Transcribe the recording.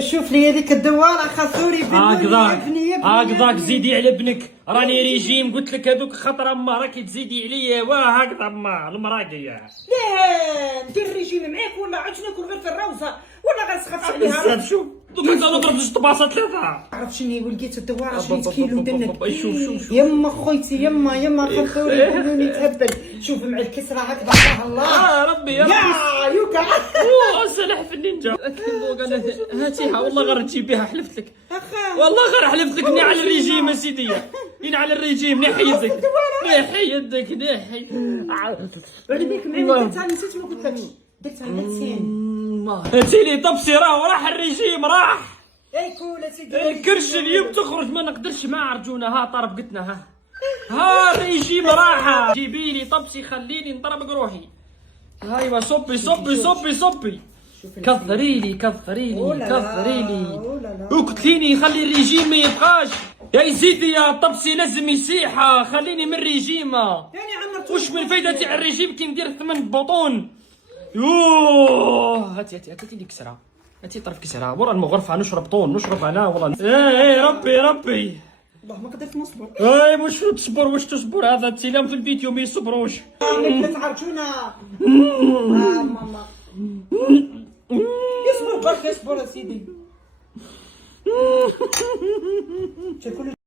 شوف لي هذيك الدواره خاصوري هكذاك زيدي على ابنك، راني ريجيم قلت لك هذوك خطره ما راكي تزيدي عليا واه هكذا ما المراقيه. لا ندير ريجيم معاك ولا عاد ناكل غير في الروزه ولا غنسخط عليها. بزاف شوف دوك انا نضرب جوج طباصه ثلاثه. عرف شنو ولقيت الدواره 20 كيلو دنك. شوف يما خويتي يما خاصوري خلوني تهبل. شوف مع الكسره هكذا الله ربي يا يوكا سلاح في النينجا. هاتيها والله غير تجيبيها حلفت لك، اخا والله غير حلفت لك ني على الريجيم يا سيدي، ني على الريجيم نحي يدك نحي يدك نحي. بعد بيك معايا درتها نسيت ما قلت لكش درتها لسان. هاتي لي طبسي راه راح الريجيم راح. اي كول سيدي الكرش اليوم تخرج ما نقدرش مع رجونا. ها طربقتنا ها الريجيم راحه. جيبي لي طبسي خليني نطربق روحي. ايوا صبي كثري لي وقتليني خلي الريجيم ما يبقاش. يا سيدي يا طبسي لازم يسيحه خليني من الريجيمه. يعني عمرت وش من فايدة تاع الريجيم كي ندير 8 بطون. يوه هاتي لي كسره، هاتي طرف كسره ورا المغرفه نشرب طون نشرب انا والله. ربي والله ما قدرت نصبر. واش تصبر واش تصبر هذا التلام في الفيديو ما يصبروش. نبدا تعرجونا ماما اصبر برك اصبر يا سيدي.